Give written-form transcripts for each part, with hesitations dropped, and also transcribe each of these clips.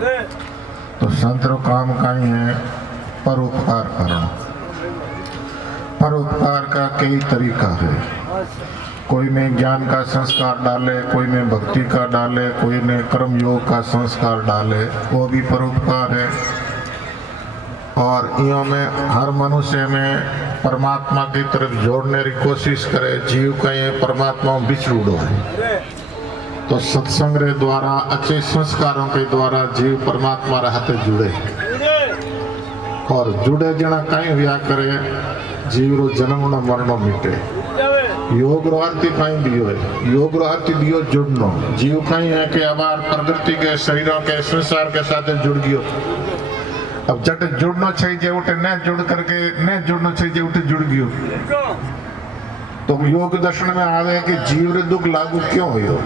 तो संत रो काम कई है परोपकार करना। परोपकार का कई तरीका है। कोई में ज्ञान का संस्कार डाले, कोई में भक्ति का डाले, कोई में कर्म योग का संस्कार डाले, वो भी परोपकार है। और इयों में हर मनुष्य में परमात्मा की तरफ जोड़ने की कोशिश करे। जीव कहीं परमात्मा बिछड़ो है, तो सत्संग रे द्वारा अच्छे संस्कारों के द्वारा जीव परमात्मा रहते जुड़े। और जुड़े जना कहीं व्या करे जीव रो जन्म न मरण मिटे। योग रो अर्थ कहीं दियो है, योग रो अर्थ दियो जुड़नो। जीव कहीं है कि अब प्रकृति के शरीरों के संसार के साथ जुड़ गयो। अब जट जुड़ना चाहिए उठे न जुड़ करके न जुड़ना चाहिए उठे जुड़ गयो। तो योग दर्शन में आवे कि जीव रे दुख लागू क्यों हो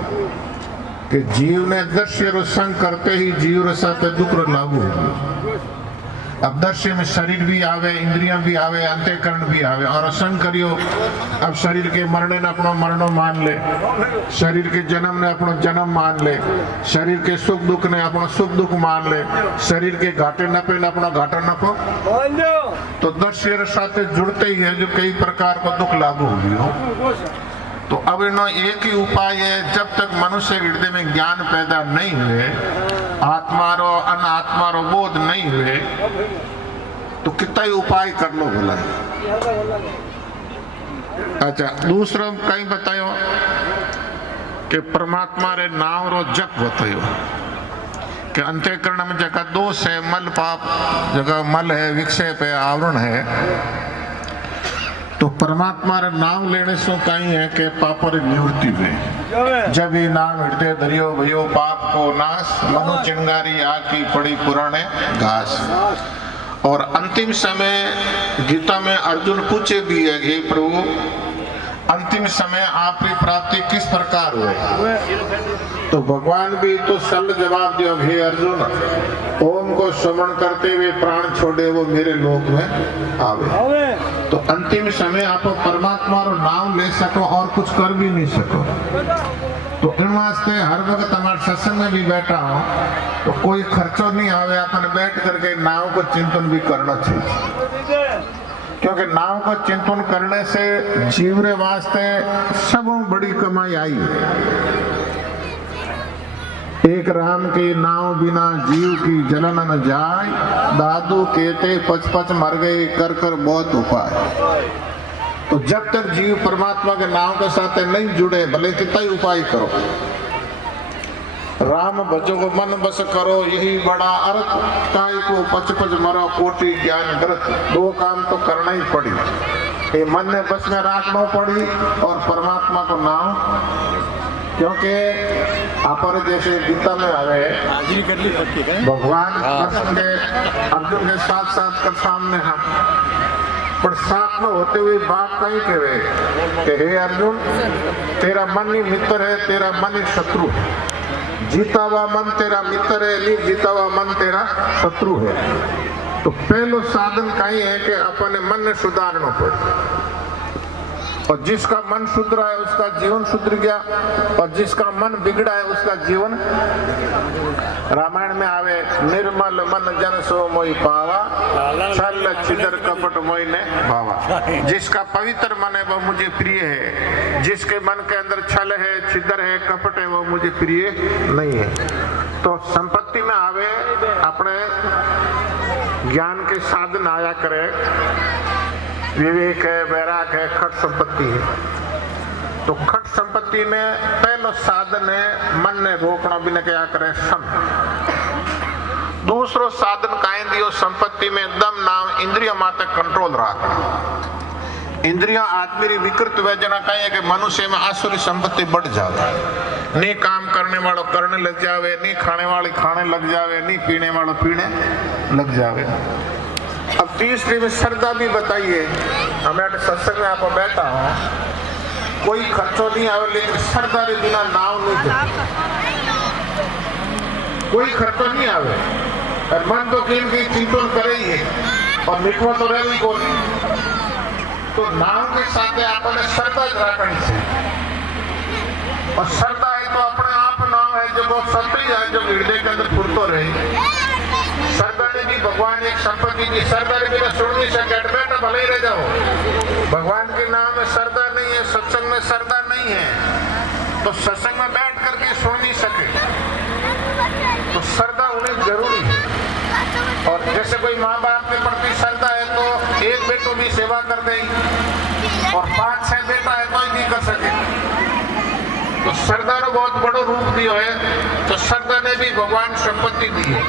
कि जीव ने दृश्य रो संग करते ही जीव रे साथ दुख रो लागू हो। अब दृश्य में शरीर भी आवे, इंद्रियां भी आवे, अंतःकरण भी आवे और संग करियो। अब शरीर के मरने ने अपनो मरणो मान ले, शरीर के जन्म ने अपनो जन्म मान ले, शरीर के सुख दुख ने अपनो सुख दुख मान ले, शरीर के घाटे नफे ने अपना घाटा नफो। तो दृश्य रे साथ जुड़ते ही है जो कई प्रकार का दुख लागू हो गयो। तो अब इनो एक ही उपाय है, जब तक मनुष्य के हृदय में ज्ञान पैदा नहीं हुए, आत्मा रो अनात्मा रो बोध नहीं हुए, तो कितना ही उपाय कर लो भला। अच्छा, दूसरा कहीं बतायो कि परमात्मा रे नाम रो जप बतायो कि अंतःकरण में जगह दोष है, मल पाप जगह मल है, विक्षेप है, आवरण है। तो परमात्मा रे नाम लेने से कहीं है कि पाप री निवृत्ति हुए। जब ये नाम हृदय धरियो भयो पाप को नाश, मनु चिंगारी आकी पड़ी पुराने घास। और अंतिम समय गीता में अर्जुन पूछे भी है, हे प्रभु अंतिम समय आपकी प्राप्ति किस प्रकार हुए? तो भगवान भी तो सरल जवाब दियो, हे अर्जुन ओम को श्रवण करते हुए प्राण छोड़े वो मेरे लोक में आवे। तो अंतिम समय आप परमात्मा रो नाम ले सको और कुछ कर भी नहीं सको। तो इन वास्ते हर वक्त हमारे सत्संग में भी बैठा हूँ तो कोई खर्चो नहीं आवे, अपन बैठ करके नाम को चिंतन भी करना चाहिए। क्योंकि नाम को चिंतन करने से जीव रे वास्ते सब बड़ी कमाई आई है। एक राम के नाव बिना जीव की जलन न जाए, दादू कहते पच पच मर गए कर कर बहुत उपाय। तो जब तक जीव परमात्मा के नाम के साथ नहीं जुड़े, भले कितना ही उपाय करो, राम भजो को मन बस करो यही बड़ा अर्थ, काय को पच पच मरो कोटि ज्ञान ग्रथ। दो काम तो करना ही पड़ी, ये मन ने बस में रखना पड़ी और परमात्मा को नाम। क्योंकि अपर जैसे गीता में आवे भगवान कृष्ण के अर्जुन के साथ साथ कर सामने हम, पर साथ में होते हुए बात कहीं कहे कि हे अर्जुन तेरा मन ही मित्र है, तेरा मन ही शत्रु है। जीता हुआ मन तेरा मित्र है, नहीं जीता हुआ मन तेरा शत्रु है। तो पहलो साधन कहीं है कि अपने मन ने सुधारना पड़े। और जिसका मन सुधरा है उसका जीवन सुधर गया, और जिसका मन बिगड़ा है उसका जीवन। रामायण में आवे निर्मल मन जन सो मोहि पावा, छल छिदर कपट मोहि ने भावा। जिसका पवित्र मन है वो मुझे प्रिय है, जिसके मन के अंदर छल है, छिदर है, कपट है, वो मुझे प्रिय नहीं है। तो संपत्ति में आवे अपने ज्ञान के साधन आया करे, विवेक है, वैराग है, खट संपत्ति है। तो खट संपत्ति में पहला साधन है मन ने रोकना भी न क्या करे सम। दूसरो साधन काहे दियो संपत्ति में दम नाम इंद्रिया मात्र कंट्रोल रखना। इंद्रिया आदमी री विकृत वजना कहे है कि मनुष्य में आसुरी संपत्ति बढ़ जावे। नहीं काम करने वालों करने लग जावे, नहीं खाने वाले खाने लग जावे, नहीं पीने वालों पीने लग जावे। अब तीसरी में श्रद्धा भी बताइए। हमें सत्संग में आप बैठा हूँ, कोई खर्चो नहीं आवे, लेकिन श्रद्धा के बिना नाव नहीं देते, कोई खर्चो नहीं आवे। और मन तो किन की चिंतन करे ही है और मिठवा तो रही को। तो नाव के साथ आपने श्रद्धा रखनी चाहिए। और श्रद्धा है तो अपने आप नाव है जो बहुत सत्य है, जो हृदय के अंदर फुरतो रहे। कीजिए, सरदारी बिना सुन नहीं सके, बेटा भले ही रह जाओ। भगवान के नाम में श्रद्धा नहीं है, सत्संग में श्रद्धा नहीं है, तो सत्संग में बैठ करके सुन नहीं सके, तो श्रद्धा होनी जरूरी है। और जैसे कोई माँ बाप के प्रति श्रद्धा है तो एक बेटों भी सेवा कर दे, और 5-6 बेटा है तो ही नहीं कर सके। तो श्रद्धा ने बहुत बड़ो रूप दियो है, तो श्रद्धा ने भी भगवान संपत्ति दी है,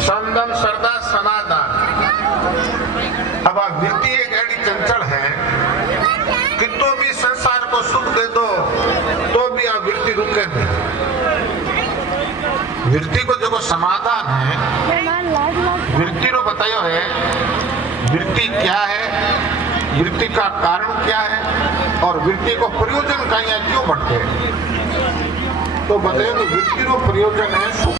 संदन श्रद्धा सनातन। अब आप वृत्ति एक ऐसी चंचल है कि तो भी संसार को सुख दे दो तो भी आप वृत्ति रुके नहीं। वृत्ति को जो समाधान है, वृत्ति को बताया है वृत्ति क्या है, वृत्ति का कारण क्या है, और वृत्ति को प्रयोजन कहीं क्यों बढ़ते हैं। तो बताइए कि वृत्ति को प्रयोजन है